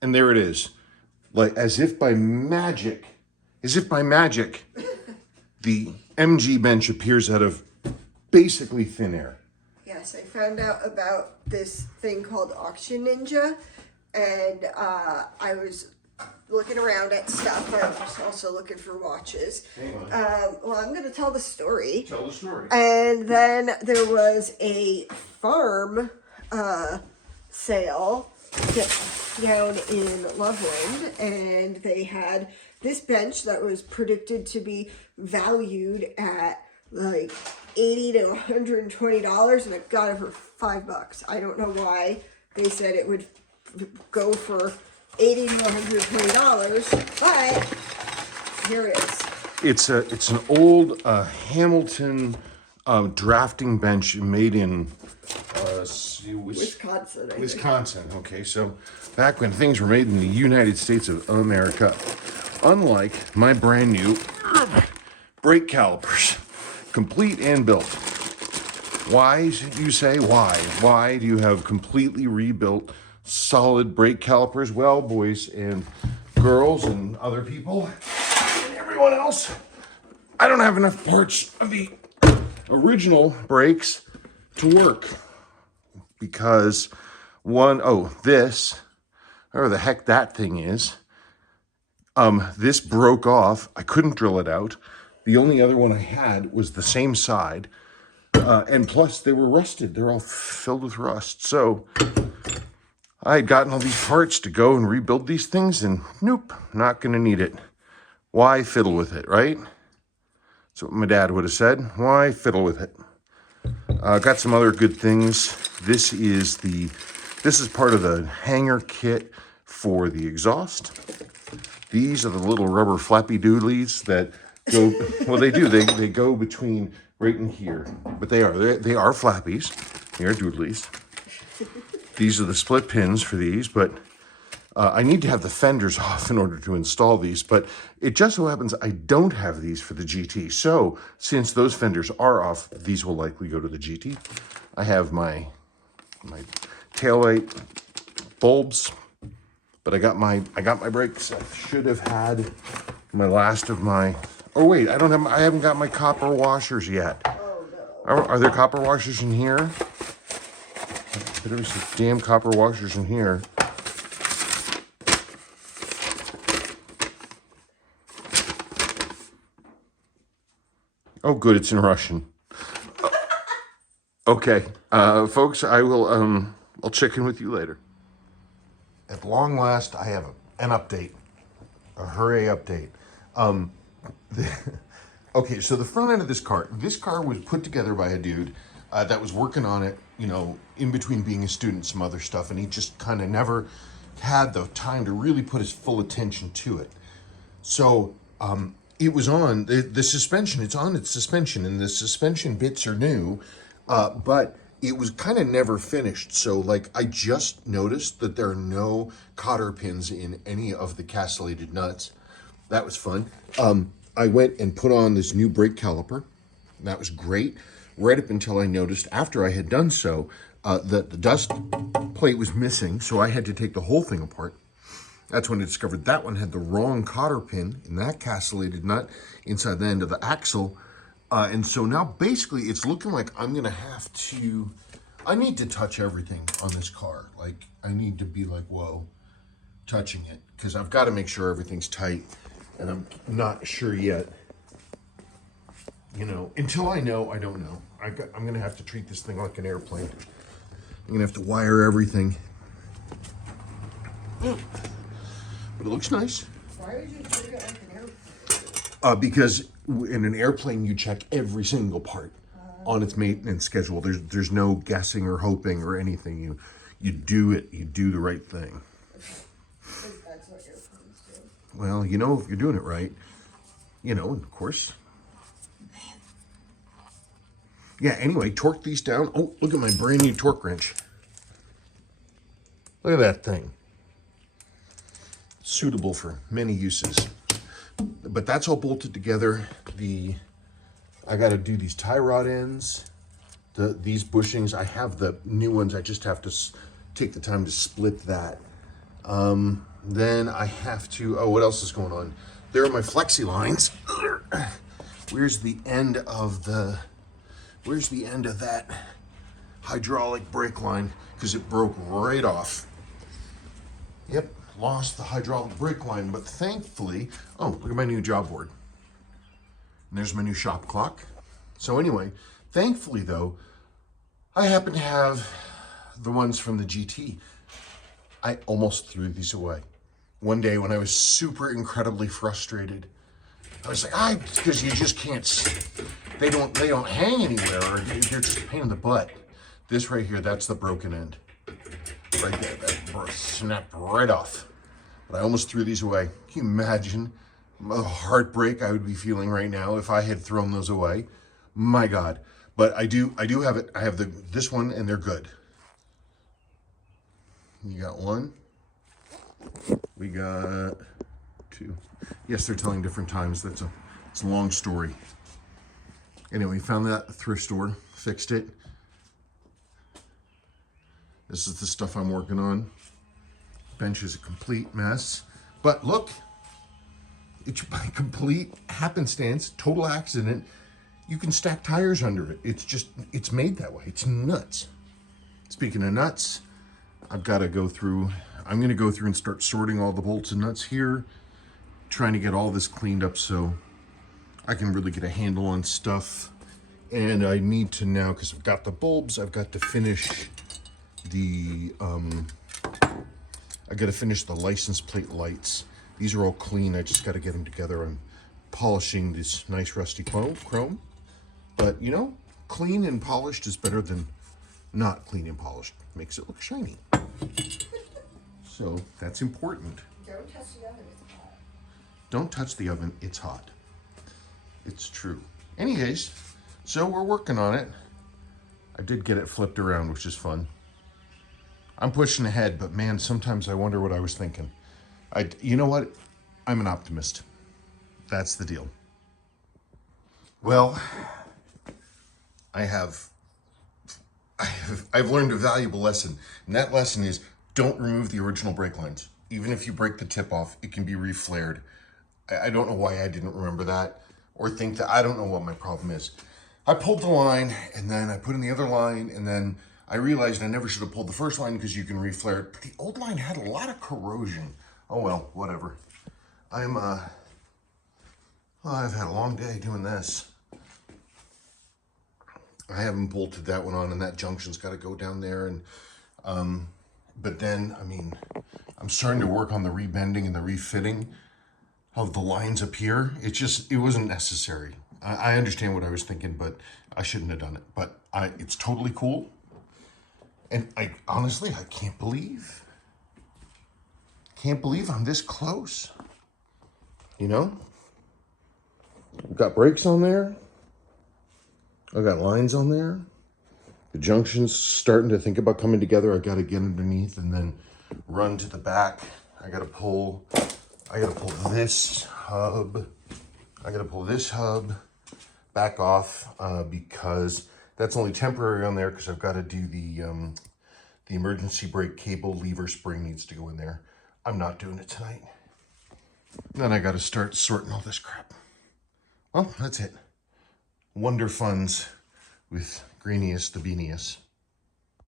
And there it is. Like as if by magic, the MG bench appears out of basically thin air. Yes, I found out about this thing called Auction Ninja, and I was looking around at stuff. I was also looking for watches. Well, I'm going to tell the story. Tell the story. And then there was a farm sale down in Loveland, and they had this bench that was predicted to be valued at like $80 to $120, and it got it for $5. I don't know why they said it would go for $80 to $120, but here it is. It's an old Hamilton drafting bench made in Wisconsin. Wisconsin. Okay, so back when things were made in the United States of America, unlike my brand new brake calipers, complete and built. Why, you say? Why? Why do you have completely rebuilt solid brake calipers? Well, boys and girls and other people and everyone else, I don't have enough parts of the original brakes to work because this, whatever the heck that thing is, this broke off. I couldn't drill it out. The only other one I had was the same side, and plus they were rusted. They're all filled with rust. So I had gotten all these parts to go and rebuild these things, and nope, not going to need it. Why fiddle with it, right? That's what my dad would have said. Why fiddle with it? Got some other good things. This is part of the hanger kit for the exhaust. These are the little rubber flappy doodlies that go, well, they do. They go between right in here, but they are flappies. They are doodlies. These are the split pins for these, but I need to have the fenders off in order to install these, but it just so happens I don't have these for the GT. So since those fenders are off, these will likely go to the GT. I have my taillight bulbs, but I got my brakes. I should have had my last of my, oh wait, I haven't got my copper washers yet. Oh no. Are there copper washers in here? There's some damn copper washers in here. Oh, good, it's in Russian. Okay, folks, I'll check in with you later. At long last, I have an update, a hooray update. Okay, so the front end of this car was put together by a dude that was working on it, in between being a student, some other stuff, and he just kind of never had the time to really put his full attention to it. So it was on the suspension. It's on its suspension, and the suspension bits are new, but it was kind of never finished. So like I just noticed that there are no cotter pins in any of the castellated nuts. That was fun. I went and put on this new brake caliper. That was great. Right up until I noticed after I had done so that the dust plate was missing. So I had to take the whole thing apart. That's when I discovered that one had the wrong cotter pin in that castellated nut inside the end of the axle. And so now basically it's looking like I need to touch everything on this car. Like I need to be like, whoa, touching it. Because I've got to make sure everything's tight. And I'm not sure yet. Until I know, I don't know. I'm going to have to treat this thing like an airplane. I'm going to have to wire everything. But it looks nice. Why would you treat it like an airplane? Because in an airplane, you check every single part on its maintenance schedule. There's no guessing or hoping or anything. You do it. You do the right thing. That's what airplanes do. Well, if you're doing it right, and of course. Yeah, anyway, torque these down. Oh, look at my brand new torque wrench. Look at that thing. Suitable for many uses. But that's all bolted together. I got to do these tie rod ends. These bushings, I have the new ones. I just have to take the time to split that. Then I have to, oh, what else is going on? There are my flexi lines. Where's the end of that hydraulic brake line? Because it broke right off. Yep, lost the hydraulic brake line, but thankfully, oh, look at my new job board. And there's my new shop clock. So anyway, thankfully though, I happen to have the ones from the GT. I almost threw these away. One day when I was super incredibly frustrated, I was like, because you just can't, they don't hang anywhere, or they're just a pain in the butt. This right here, that's the broken end. Right there, that snapped right off. But I almost threw these away. Can you imagine the heartbreak I would be feeling right now if I had thrown those away? My God. But I do have it. I have this one, and they're good. You got one. We got two. Yes, they're telling different times. It's a long story. Anyway, found that at the thrift store, fixed it. This is the stuff I'm working on. Bench is a complete mess. But look, it's by complete happenstance, total accident. You can stack tires under it. It's made that way. It's nuts. Speaking of nuts, I'm going to go through and start sorting all the bolts and nuts here, trying to get all this cleaned up so I can really get a handle on stuff. And I need to now, because I've got the bulbs, I've got to finish the license plate lights. These are all clean. I just got to get them together. I'm polishing this nice rusty chrome. But you know, clean and polished is better than not clean and polished. Makes it look shiny. So that's important. Don't touch the oven, it's hot. Don't touch the oven, it's hot. It's true. Anyways, so we're working on it. I did get it flipped around, which is fun. I'm pushing ahead, but man, sometimes I wonder what I was thinking. You know what? I'm an optimist. That's the deal. Well, I've learned a valuable lesson, and that lesson is don't remove the original brake lines. Even if you break the tip off, it can be reflared. I don't know why I didn't remember that or think that. I don't know what my problem is. I pulled the line, and then I put in the other line, and then I realized I never should have pulled the first line because you can reflare it. But the old line had a lot of corrosion. Oh well, whatever. I've had a long day doing this. I haven't bolted that one on, and that junction's got to go down there. And but then, I mean, I'm starting to work on the rebending and the refitting of the lines up here. It wasn't necessary. I understand what I was thinking, but I shouldn't have done it. But it's totally cool. And honestly, I can't believe I'm this close. You know? I've got brakes on there. I've got lines on there. The junction's starting to think about coming together. I got to get underneath and then run to the back. I got to pull this hub. Back off because that's only temporary on there because I've got to do the emergency brake cable lever spring needs to go in there. I'm not doing it tonight. Then I got to start sorting all this crap. Well, that's it. Wonder Funds with Greenius the Beanius.